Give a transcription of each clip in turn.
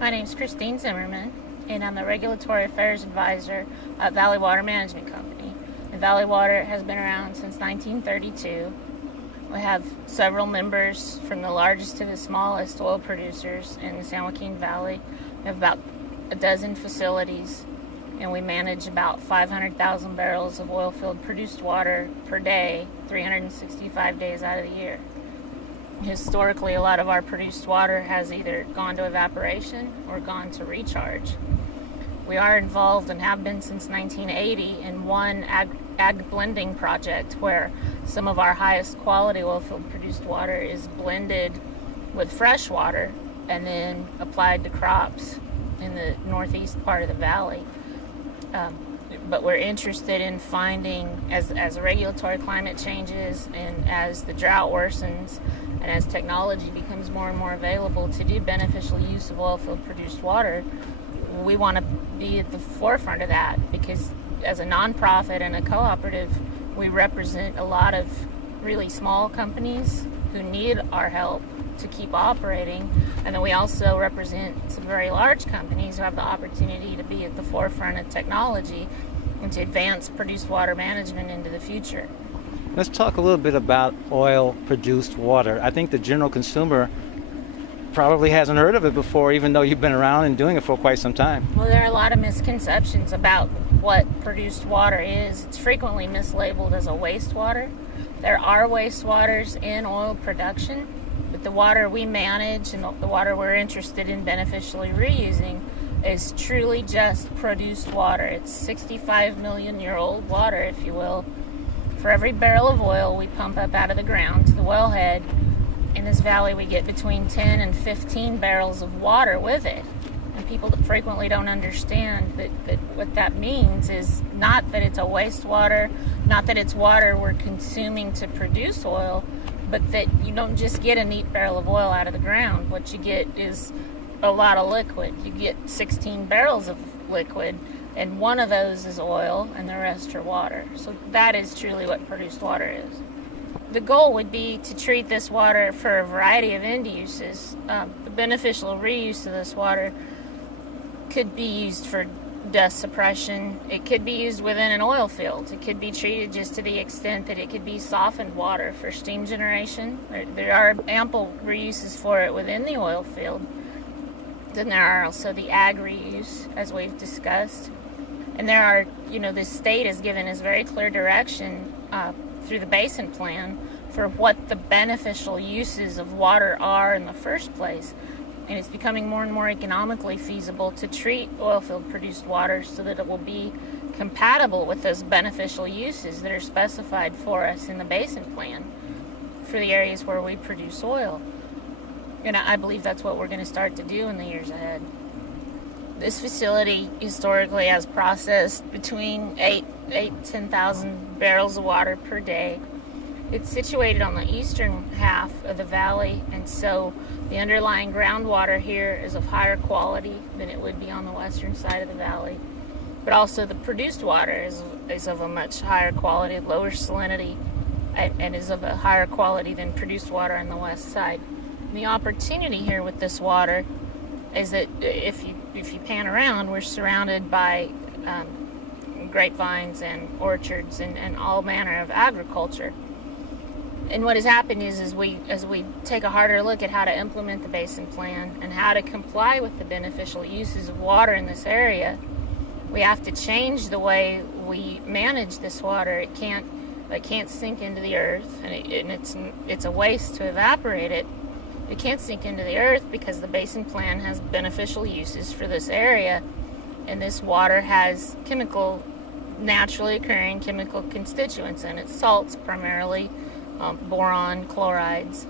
My name is Christine Zimmerman, and I'm the Regulatory Affairs Advisor at Valley Water Management Company. And Valley Water has been around since 1932. We have several members from the largest to the smallest oil producers in the San Joaquin Valley. We have about a dozen facilities, and we manage about 500,000 barrels of oil-filled produced water per day, 365 days out of the year. Historically, a lot of our produced water has either gone to evaporation or gone to recharge. We are involved and have been since 1980 in one ag blending project where some of our highest quality oil-field produced water is blended with fresh water and then applied to crops in the northeast part of the valley. But we're interested in finding, as regulatory climate changes and as the drought worsens and as technology becomes more and more available to do beneficial use of oil-field produced water, we want to be at the forefront of that, because as a nonprofit and a cooperative, we represent a lot of really small companies who need our help to keep operating, and then we also represent some very large companies who have the opportunity to be at the forefront of technology and to advance produced water management into the future. Let's talk a little bit about oil-produced water. I think the general consumer probably hasn't heard of it before, even though you've been around and doing it for quite some time. Well, there are a lot of misconceptions about what produced water is. It's frequently mislabeled as a wastewater. There are wastewaters in oil production, but the water we manage and the water we're interested in beneficially reusing is truly just produced water. It's 65 million year old water, if you will. For every barrel of oil we pump up out of the ground to the wellhead, in this valley we get between 10 and 15 barrels of water with it. And people that frequently don't understand that what that means is not that it's a wastewater, not that it's water we're consuming to produce oil, but that you don't just get a neat barrel of oil out of the ground. What you get is a lot of liquid. You get 16 barrels of liquid, and one of those is oil and the rest are water. So that is truly what produced water is. The goal would be to treat this water for a variety of end uses. The beneficial reuse of this water could be used for dust suppression. It could be used within an oil field. It could be treated just to the extent that it could be softened water for steam generation. There are ample reuses for it within the oil field. Then there are also the ag reuse, as we've discussed. And there are, this state has given us very clear direction through the basin plan for what the beneficial uses of water are in the first place. And it's becoming more and more economically feasible to treat oilfield produced water so that it will be compatible with those beneficial uses that are specified for us in the basin plan for the areas where we produce oil. And I believe that's what we're going to start to do in the years ahead. This facility historically has processed between 10,000 barrels of water per day. It's situated on the eastern half of the valley, and so the underlying groundwater here is of higher quality than it would be on the western side of the valley. But also the produced water is of a much higher quality, lower salinity, and is of a higher quality than produced water on the west side. And the opportunity here with this water is that if you pan around, we're surrounded by grapevines and orchards and all manner of agriculture. And what has happened is as we take a harder look at how to implement the basin plan and how to comply with the beneficial uses of water in this area, we have to change the way we manage this water. It can't sink into the earth, and it's a waste to evaporate it. It can't sink into the earth because the basin plan has beneficial uses for this area, and this water has naturally occurring chemical constituents in it, salts primarily, boron, chlorides,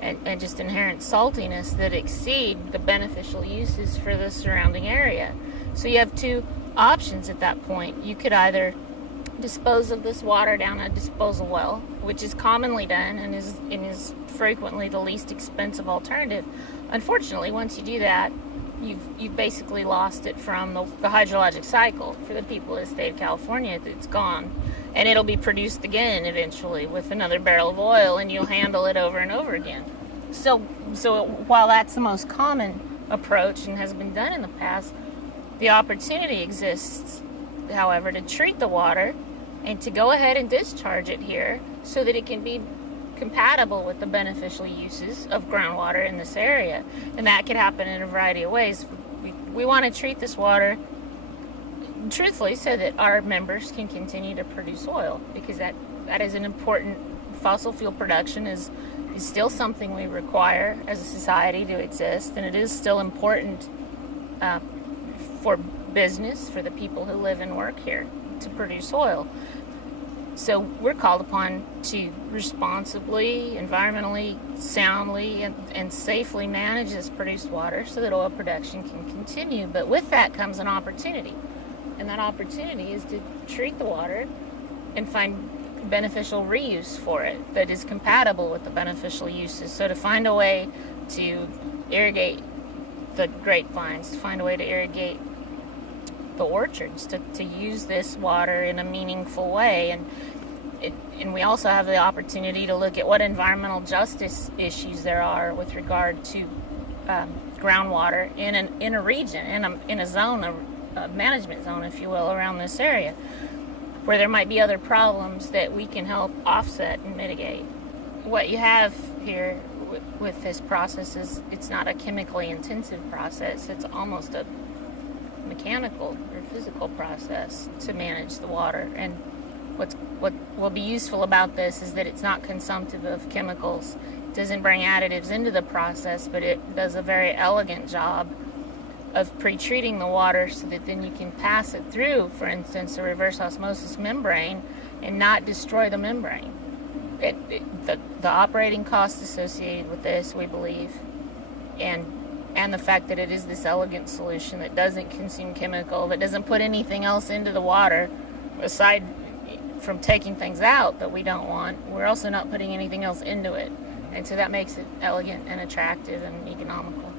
and just inherent saltiness that exceed the beneficial uses for the surrounding area. So you have two options at that point. You could either dispose of this water down a disposal well, which is commonly done and is frequently the least expensive alternative. Unfortunately, once you do that, you've basically lost it from the hydrologic cycle. For the people of the state of California, it's gone. And it'll be produced again eventually with another barrel of oil, and you'll handle it over and over again. So while that's the most common approach and has been done in the past. The opportunity exists, however, to treat the water and to go ahead and discharge it here so that it can be compatible with the beneficial uses of groundwater in this area. And that could happen in a variety of ways. We want to treat this water truthfully so that our members can continue to produce oil, because that is an important, fossil fuel production is still something we require as a society to exist, and it is still important for business, for the people who live and work here, to produce oil. So we're called upon to responsibly, environmentally, soundly, and safely manage this produced water so that oil production can continue. But with that comes an opportunity. And that opportunity is to treat the water and find beneficial reuse for it that is compatible with the beneficial uses. So to find a way to irrigate the grapevines, to find a way to irrigate the orchards, to use this water in a meaningful way. And we also have the opportunity to look at what environmental justice issues there are with regard to groundwater in a region, in a zone, a management zone, if you will, around this area, where there might be other problems that we can help offset and mitigate. What you have here with this process is it's not a chemically intensive process. It's almost a mechanical or physical process to manage the water. And what will be useful about this is that it's not consumptive of chemicals. It doesn't bring additives into the process, but it does a very elegant job of pre-treating the water so that then you can pass it through, for instance, a reverse osmosis membrane and not destroy the membrane. The operating costs associated with this, we believe, and the fact that it is this elegant solution that doesn't consume chemical, that doesn't put anything else into the water aside from taking things out that we don't want. We're also not putting anything else into it. And so that makes it elegant and attractive and economical.